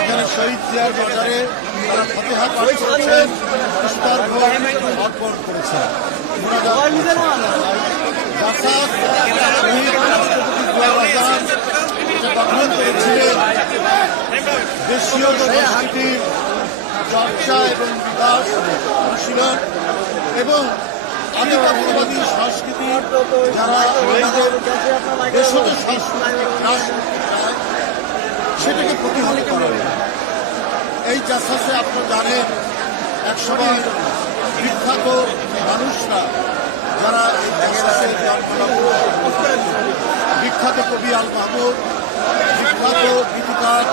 এখানে শহীদ জিয়ার বাজারে তারা ফতেহা পাঠ করেছেন, ইফতার ভোজ অর্পণ করেছেন। জাসাস শহীদ রাষ্ট্রপতি জিয়া বাজার গঠন করেছিলেন দেশীয় সংস্কৃতির চর্চা এবং বিকাশ অনুশীলন এবং আধিপত্যবাদী সংস্কৃতি যারা আমাদের দেশজ সংস্কৃতি হ্রাস করতে চায় সেটাকে প্রতিহত করা। এই জাসাসে আপনারা জানেন একসময় বিখ্যাত মানুষরা যারা এই জাসাসে বিখ্যাত কবি আল মাহমুদ, বিখ্যাত গীতিকার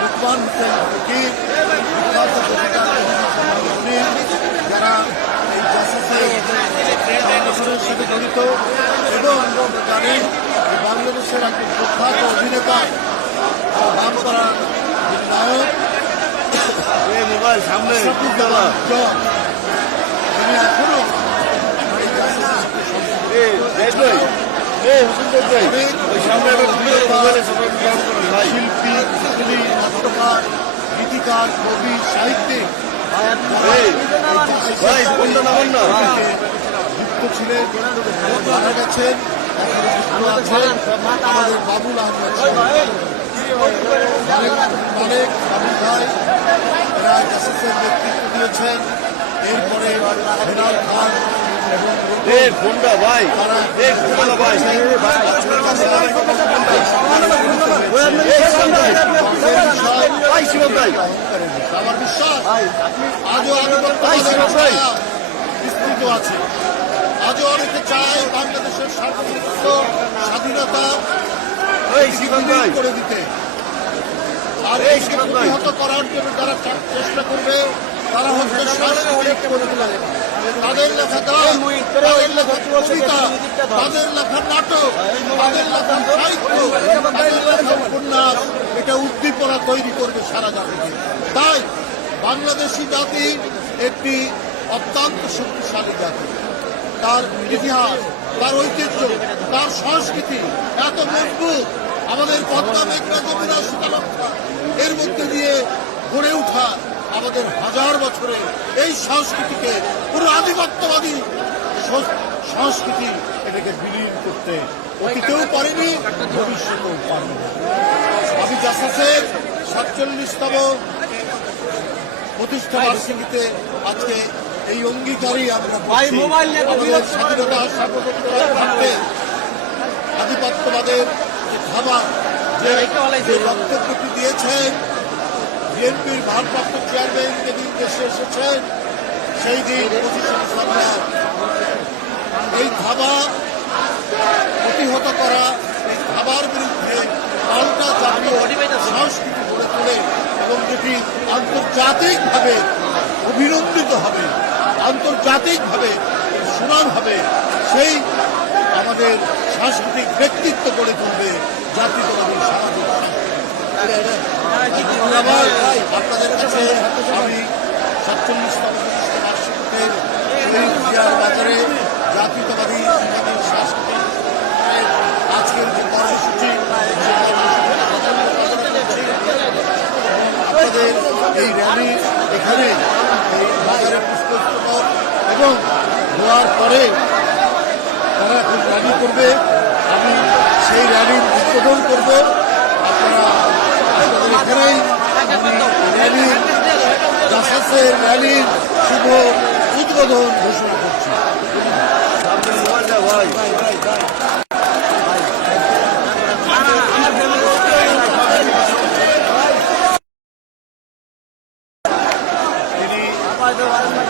লুকমান হোসেন ফকির, বিখ্যাত গীতিকার যারা এই জাসাসের আন্দোলনের সাথে জড়িত এবং জানেন যে বাংলাদেশের একজন প্রখ্যাত অভিনেতা নাম করা নায়ক মোবাইল সামনে তিনি এখনো শিল্পী, নাট্যকার, গীতিকার, কবি, সাহিত্যিক যুক্ত ছিলেন, মারা গেছেন। আমাদের বাবুল আহমেদ মালিক বাবুল ভাই এরা জাসাসের নেতৃত্ব দিয়েছেন। এরপরে হেলাল খান আমার বিশ্বাস আজও বিস্তৃত আছে। আজও অনেকে চায় বাংলাদেশের সার্বভৌমত্ব স্বাধীনতা করে দিতে, আর এই প্রতিহত করার জন্য যারা চেষ্টা করবে তারা হচ্ছে সাংস্কৃতিক তাদের লেখা গান, তাদের লেখা কবিতা, তাদের লেখা নাটক, তাদের লেখা সাহিত্য, তাদের লেখা উপন্যাস এটা উদ্দীপনা তৈরি করবে সারা জাতিকে। তাই বাংলাদেশি জাতি একটি অত্যন্ত শক্তিশালী জাতি। তার ইতিহাস, তার ঐতিহ্য, তার সংস্কৃতি এত মজবুত। আমাদের পদ্মা মেঘনা যমুনা শীতলক্ষা এর মধ্যে দিয়ে গড়ে ওঠা আমাদের হাজার বছরে এই সংস্কৃতিকে পুরো আধিপত্যবাদী সংস্কৃতি এটাকে বিলীন করতে অতীতেও পারেনি, ভবিষ্যতেও পারেনি। আমি জাসাসের 47তম প্রতিষ্ঠা বার্ষিকীতে আজকে এই অঙ্গীকারই আমরা আমাদের স্বাধীনতা সার্বভৌমত্বের থাকতে আধিপত্যবাদের যে ধাবা যে বক্তব্যটি দিয়েছেন বিএনপির ভারপ্রাপ্ত চেয়ারম্যান যেদিন দেশে এসেছেন সেই দিন 25 ডিসেম্বর এই ধাবা প্রতিহত করা, এই ধাবার বিরুদ্ধে পাল্টা জাতীয় সংস্কৃতি গড়ে তোলে এবং যেটি আন্তর্জাতিকভাবে অভিনন্দিত হবে, আন্তর্জাতিকভাবে সুনাম হবে, সেই আমাদের সাংস্কৃতিক ব্যক্তিত্ব গড়ে তুলবে জাতীয়তাবাদী সামাজিক আপনাদের কাছে আমি 47তম বার্ষিকীতে শহীদ জিয়ার বাজারে জাতীয়তাবাদী সাংস্কৃতিক আজকের যে কর্মসূচি আপনাদের এই র্যালি এখানে এই বাজারে পুষ্পস্তবক এবং হওয়ার পরে তারা এখন র্যালি করবে। আমি সেই র্যালির উদ্বোধন করব। আপনারা এখানেই র্যালি জাসাসের র্যালির শুভ উদ্বোধন ঘোষণা করছি।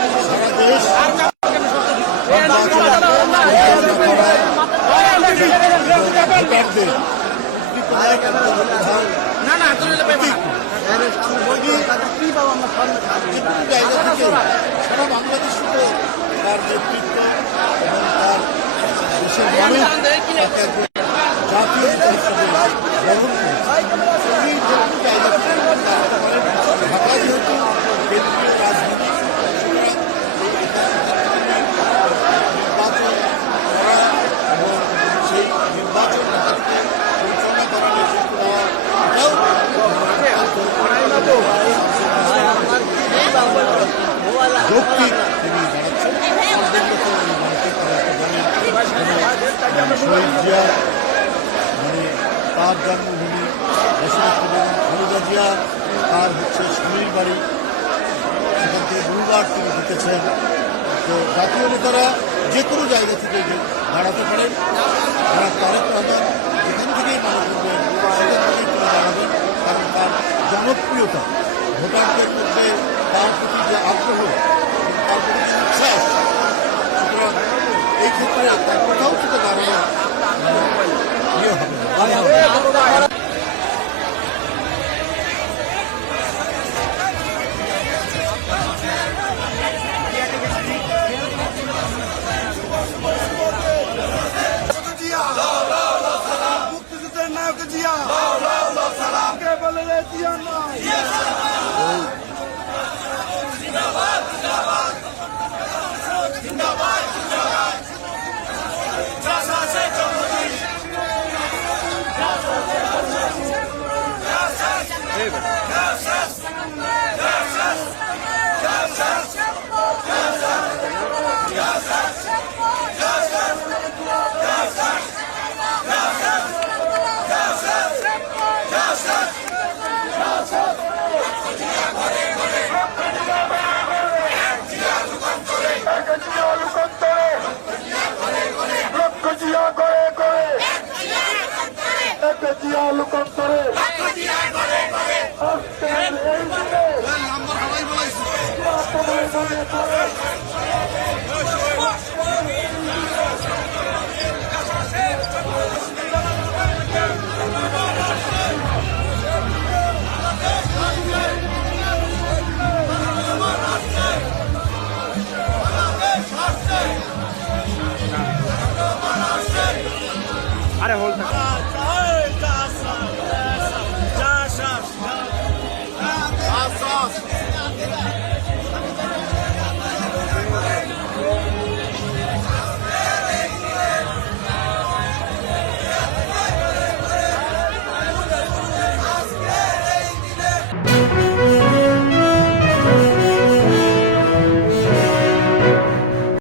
সারা দেশ সারা বাংলাদেশ তার নেতৃত্ব এবং তার দেশের মানুষ জাতীয় হিসাবে গ্রহণ করেছে। ঢাকা যেহেতু কেন্দ্রীয় রাজনীতি নির্বাচন করা এবং সেই নির্বাচন পরিচালনা করার নেতৃত্ব দেওয়া বাড়ি, সেখান থেকে বহুবার তিনি জিতেছেন। তো জাতীয় নেতারা যে কোনো জায়গা থেকে যে দাঁড়াতে পারেন, তারা তারেক রহমান যেখান থেকেই মানুষ করবেন সেখান থেকেই তিনি দাঁড়াবেন, কারণ তার জনপ্রিয়তা, ভোটারদের মধ্যে তার প্রতি যে আগ্রহ, তার প্রতি উচ্ছ্বাস, সুতরাং এই ক্ষেত্রে তার কোথাও থেকে দাঁড়ানো ইয়ে হবে না। মুক্তিযুদ্ধের নায়ক জিয়া কে বলে রে জিয়া নয়।